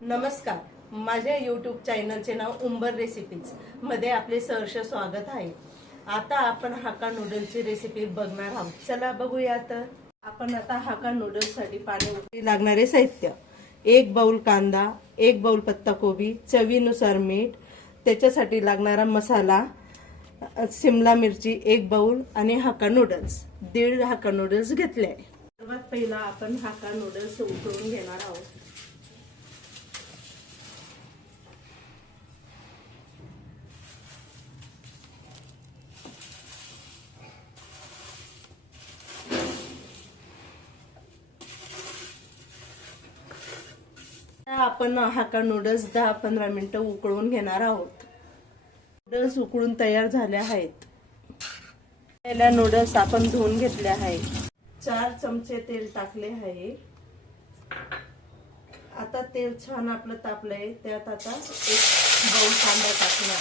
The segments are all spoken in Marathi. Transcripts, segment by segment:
नमस्कार. माझ्या यूट्यूब चॅनलचे नाव उंबर रेसिपीजमध्ये आपले सहर्ष स्वागत आहे. आता आपण हाका नूडल्सची रेसिपी बघणार आहोत. चला बघूया तर. आपण आता हाका नूडल्ससाठी पाणी लागणारे साहित्य. एक बाउल कांदा एक बाउल पत्ताकोबी चवीनुसार मीठ त्याच्यासाठी लागणारा मसाला सिमला मिरची एक बाउल आणि हाका नूडल्स दीड हाका नूडल्स घेतले. आहे सर्वात पहिला आपण हाका नूडल्स उकळून घेणार आहोत आता आपण हाका नूडल्स दहा पंधरा मिनिटं उकळून घेणार आहोत. नूडल्स उकळून तयार झाले आहेत. पहिल्या नूडल्स आपण धुवून घेतले आहेत. चार चमचे तेल टाकले आहे. आता तेल छान आपलं तापलंय. त्यात आता एक बाऊल कांदा टाकला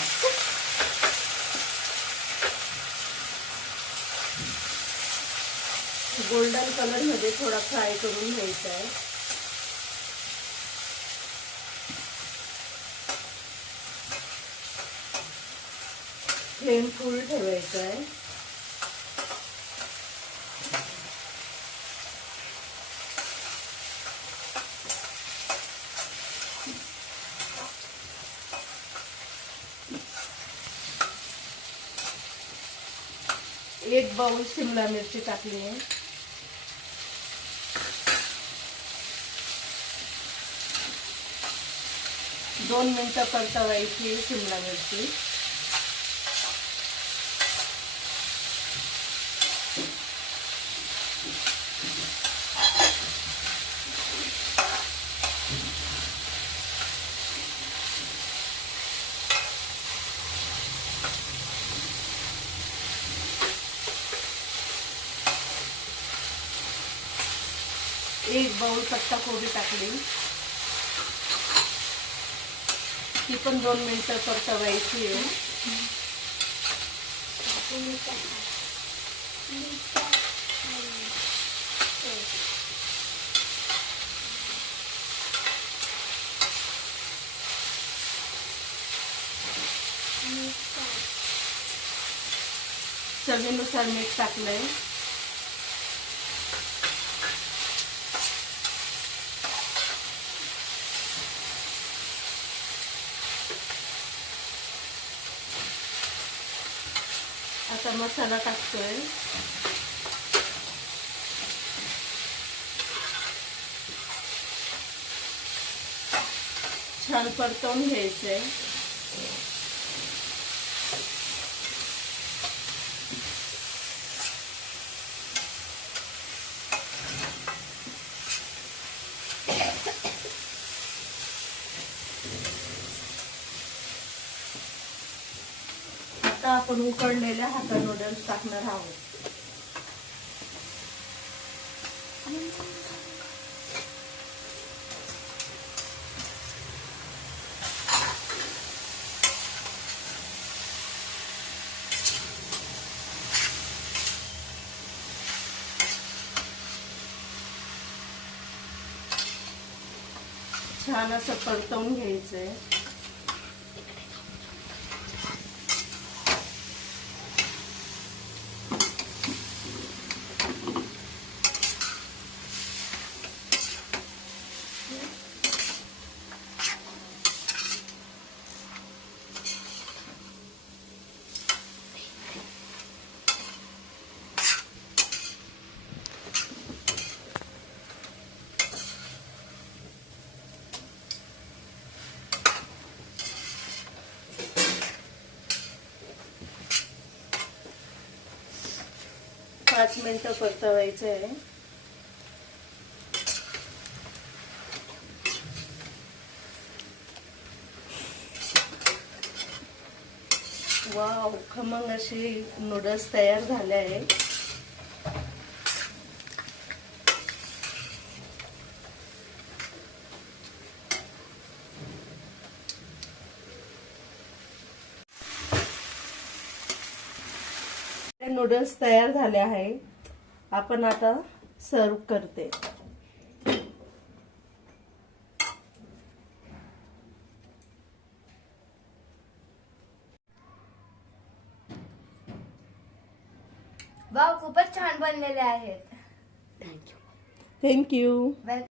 गोल्डन कलरमध्ये थोडा फ्राय करून घ्यायचा आहे. फ्लेम फुल एक बाउल शिमला मिरची टाकली आहे दोन मिनिटं परतवायची शिमला मिरची एक बाउल पत्ता कोबी टाकली ती पण दोन मिनिटं परतवायची आहे. चवीनुसार मीठ टाकलंय. आता मसाला टाकतोय छान परतवून घ्यायचंय आता आपण उकडलेल्या हाता नूडल्स टाकणार आहोत. छान असं परतवून घ्यायचंय. पाच मिनटं परतवायचं आहे. वाव खमंग अशी नूडल्स तयार झाले आहे नूडल्स तयार झाले आहे. आपण आता सर्व करते. वा खूपच छान बनलेले आहेत. Thank you thank you